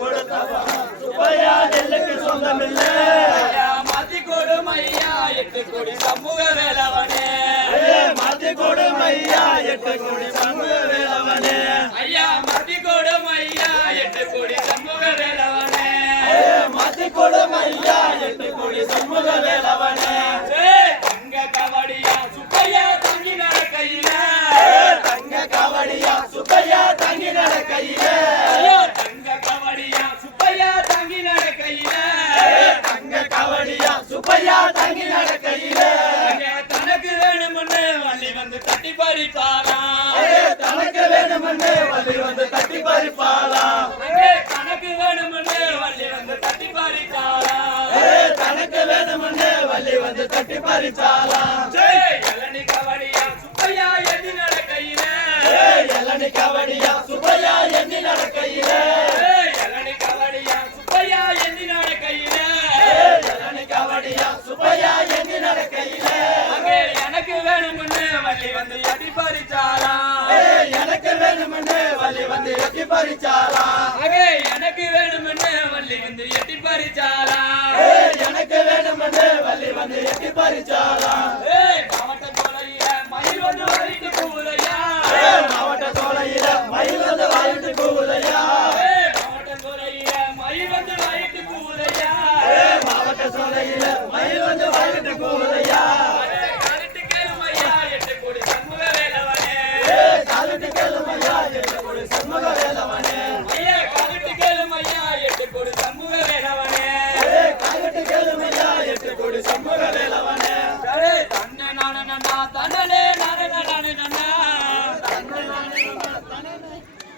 கொடுத்த பணம் சுப்பையா நெல்லுக்கு சொந்தமில்ல. ஐயா மாத்தி கொடும் ஐயா எட்டு கோடி சமூக வேலவனே. ஏ, மாத்தி கொடும் ஐயா எட்டு கோடி சமூக வேலவனே. ஐயா மாத்தி கொடும் ஐயா எட்டு கோடி சமூக வேலவனே. ஏ, மாத்தி கொடும் ஐயா எட்டு கோடி சமூக வேலவனே. ஏய், தங்க கபடியா சுப்பையா தங்கி நடக்கையில. தங்க காவடியா சுப்பையா தங்கி நடக்கையில. சுப்பையா தங்கி நடக்கையில. தனக்கு வேணும்னு வள்ளி வந்து தட்டி பறிப்பாராம். ஏ, தனக்கு வேணுமென்று வழி வந்து தட்டி அங்கே தனக்கு வேணும்னு வள்ளி வந்து தட்டி பறிப்பாராம். ஏ, தனக்கு வேணுமென்று வழி வந்து தட்டி பறிச்சாளாம் ஏய், இளநீ கபடியா சுப்பையா எதி நடக்கையில. இளநீ காவடியா வேணும்னு வள்ளி வந்து எடி பறிச்சாராம் ஏ, எனக்கு வேணுமென்று வழி வந்து எட்டி அங்கே எனக்கு வேணும்னு வள்ளி வந்து எட்டி பறிச்சாராம் ஏ, எனக்கு வேணுமென்று வழி வந்து எட்டி பறிச்சாளாம்